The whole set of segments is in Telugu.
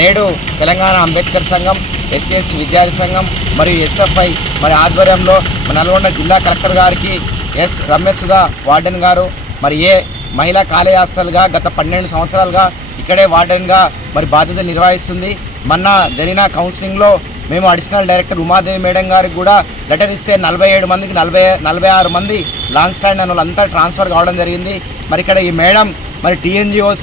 నేడు తెలంగాణ అంబేద్కర్ సంఘం ఎస్సీ ఎస్టీ విద్యార్థి సంఘం మరియు ఎస్ఎఫ్ఐ మరి ఆధ్వర్యంలో నల్గొండ జిల్లా కలెక్టర్ గారికి ఎస్ రమేష్ సుధా వార్డెన్ గారు మరి ఏ మహిళా కాలేజ్ హాస్టల్గా గత పన్నెండు సంవత్సరాలుగా ఇక్కడే వార్డెన్గా మరి బాధ్యత నిర్వహిస్తుంది. మొన్న జరిగిన కౌన్సిలింగ్లో మేము అడిషనల్ డైరెక్టర్ ఉమాదేవి మేడం గారికి కూడా లెటర్ ఇస్తే నలభై ఏడు మందికి నలభై నలభై ఆరు మంది లాంగ్ స్టాండ్ అన్న వాళ్ళంతా ట్రాన్స్ఫర్ కావడం జరిగింది. మరి ఇక్కడ ఈ మేడం మరి టీఎన్జిఓస్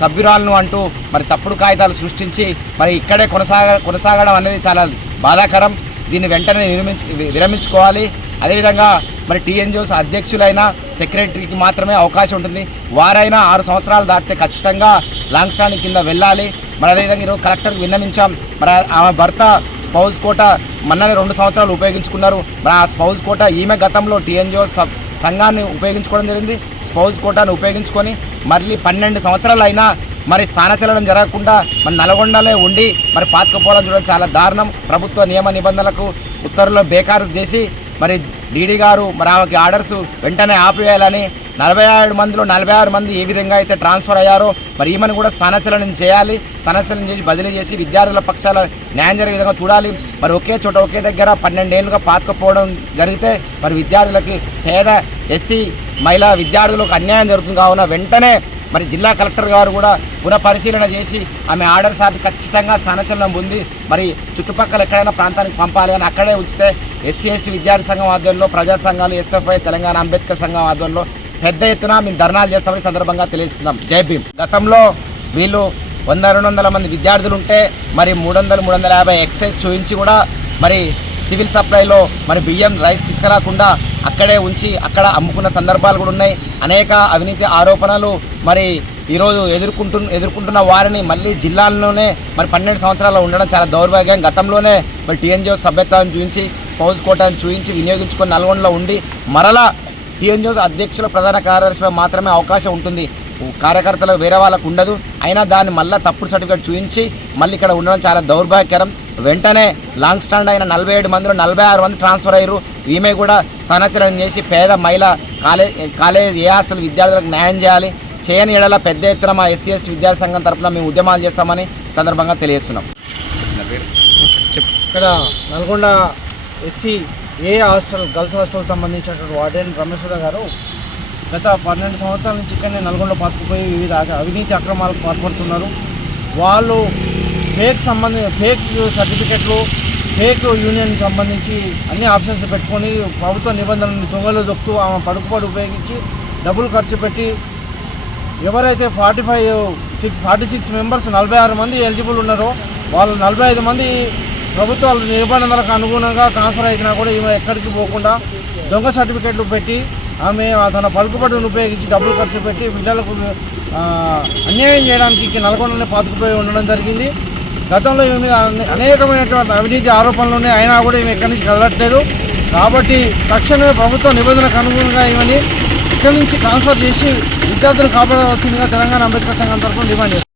సభ్యురాలను అంటూ మరి తప్పుడు కాగితాలు సృష్టించి మరి ఇక్కడే కొనసాగ కొనసాగడం అనేది చాలా బాధాకరం. దీన్ని వెంటనే నిర్మించి విరమించుకోవాలి. అదేవిధంగా మరి టీఎన్జిఓస్ అధ్యక్షులైన సెక్రటరీకి మాత్రమే అవకాశం ఉంటుంది. వారైనా ఆరు సంవత్సరాలు దాటితే ఖచ్చితంగా లాంగ్ స్టాండ్ కింద వెళ్ళాలి. మరి అదేవిధంగా ఈరోజు కలెక్టర్కి విన్నవించాం. మరి ఆమె భర్త స్పౌజ్ కోట మొన్ననే రెండు సంవత్సరాలు ఉపయోగించుకున్నారు. మరి ఆ స్పౌజ్ కోట ఈమె గతంలో టీఎన్జిఓ సంఘాన్ని ఉపయోగించుకోవడం జరిగింది. స్పౌజ్ కోటాను ఉపయోగించుకొని మళ్ళీ పన్నెండు సంవత్సరాలు అయినా మరి స్థానచలనం జరగకుండా మరి నల్గొండలే ఉండి మరి పాతకపోవడం చూడడం చాలా దారుణం. ప్రభుత్వ నియమ నిబంధనలకు ఉత్తర్వులు బేకారు చేసి మరి డీడీ గారు మరి ఆమెకి ఆర్డర్స్ వెంటనే ఆపివేయాలని నలభై ఆరు మందిలో నలభై ఆరు మంది ఏ విధంగా అయితే ట్రాన్స్ఫర్ అయ్యారో మరి ఈమెను కూడా స్థానచలనం చేయాలి. స్థానచలనం చేసి బదిలీ చేసి విద్యార్థుల పక్షాల న్యాయం జరిగే విధంగా చూడాలి. మరి ఒకే చోట ఒకే దగ్గర పన్నెండేళ్ళుగా పాతకపోవడం జరిగితే మరి విద్యార్థులకి పేద ఎస్సీ మహిళా విద్యార్థులకు అన్యాయం జరుగుతుంది కావున వెంటనే మరి జిల్లా కలెక్టర్ గారు కూడా పునఃపరిశీలన చేసి ఆమె ఆర్డర్స్ ఆపి ఖచ్చితంగా స్థానచలనం పొంది మరి చుట్టుపక్కల ఎక్కడైనా ప్రాంతానికి పంపాలి అని అక్కడే ఉంచితే ఎస్సీ ఎస్టీ విద్యార్థి సంఘం ఆధ్వర్యంలో ప్రజా సంఘాలు ఎస్ఎఫ్ఐ తెలంగాణ అంబేద్కర్ సంఘం ఆధ్వర్యంలో పెద్ద ఎత్తున మేము ధర్నాలు చేస్తామని సందర్భంగా తెలియజేస్తున్నాం. జై భీమ్. గతంలో వీళ్ళు వంద రెండు వందల మంది విద్యార్థులు ఉంటే మరి మూడు వందలు మూడు వందల యాభై ఎక్సైజ్ చూపించి కూడా మరి సివిల్ సప్లైలో మరి బియ్యం రైస్ తీసుకురాకుండా అక్కడే ఉంచి అక్కడ అమ్ముకున్న సందర్భాలు కూడా ఉన్నాయి. అనేక అవినీతి ఆరోపణలు మరి ఈరోజు ఎదుర్కొంటు ఎదుర్కొంటున్న వారిని మళ్ళీ జిల్లాల్లోనే మరి పన్నెండు సంవత్సరాలు ఉండడం చాలా దౌర్భాగ్యం. గతంలోనే మరి టీఎన్జిఓ సభ్యత్వాన్ని చూపించి స్పౌజ్ కోటాను చూపించి వినియోగించుకొని నల్గొండలో ఉండి మరలా టీఎన్జిఓ అధ్యక్షుల ప్రధాన కార్యదర్శిలో మాత్రమే అవకాశం ఉంటుంది. కార్యకర్తలకు వేరే వాళ్ళకు ఉండదు. అయినా దాన్ని మళ్ళీ తప్పుడు సర్టిఫికేట్ చూపించి మళ్ళీ ఇక్కడ ఉండడం చాలా దౌర్భాగ్యకరం. వెంటనే లాంగ్ స్టాండ్ అయిన నలభై ఏడు మందిలో నలభై ఆరు మంది ట్రాన్స్ఫర్ అయ్యారు. ఈమె కూడా స్థానాచరణ చేసి పేద మహిళ కాలేజ్ కాలేజ్ ఏ హాస్టల్ విద్యార్థులకు న్యాయం చేయాలి. చేయని ఏడల పెద్ద ఎత్తున మా ఎస్సీ ఎస్టీ విద్యార్థి సంఘం తరఫున మేము ఉద్యమాలు చేస్తామని సందర్భంగా తెలియజేస్తున్నాం. ఇక్కడ Nalgonda SC A hostel girls hostel సంబంధించినటువంటి వార్డెన్ రమేశ్వర గారు గత పన్నెండు సంవత్సరాల నుంచి ఇక్కడనే నల్గొండ పాతుకుపోయి వివిధ అవినీతి అక్రమాలకు పాల్పడుతున్నారు. వాళ్ళు ఫేక్ సంబంధి ఫేక్ సర్టిఫికెట్లు ఫేక్ యూనియన్ సంబంధించి అన్ని ఆప్షన్స్ పెట్టుకొని ప్రభుత్వ నిబంధనలను దొంగలు దొక్కుతూ ఆమె పడుకుపాటు ఉపయోగించి డబ్బులు ఖర్చు పెట్టి ఎవరైతే forty five six forty six members నలభై ఆరు మంది ఎలిజిబుల్ ఉన్నారో వాళ్ళు నలభై ఐదు మంది ప్రభుత్వాల నిబంధనలకు అనుగుణంగా ట్రాన్స్ఫర్ అయినా కూడా ఇవి ఎక్కడికి పోకుండా దొంగ సర్టిఫికెట్లు పెట్టి ఆమె తన పలుకుబడిని ఉపయోగించి డబ్బులు ఖర్చు పెట్టి పిల్లలకు అన్యాయం చేయడానికి ఇక్కడ నల్గొండనే పాతుకుపోయి ఉండడం జరిగింది. గతంలో ఈమె మీద అనేకమైనటువంటి అవినీతి ఆరోపణలు ఉన్నాయి అయినా కూడా ఈమె ఎక్కడి నుంచి కదలట్లేదు. కాబట్టి తక్షణమే ప్రభుత్వ నిబంధనకు అనుగుణంగా ఈమెని ఇక్కడి నుంచి ట్రాన్స్ఫర్ చేసి విద్యార్థులను కాపాడవలసిందిగా తెలంగాణ అంబేద్కర్ సంఘం తరఫున డిమాండ్ చేస్తారు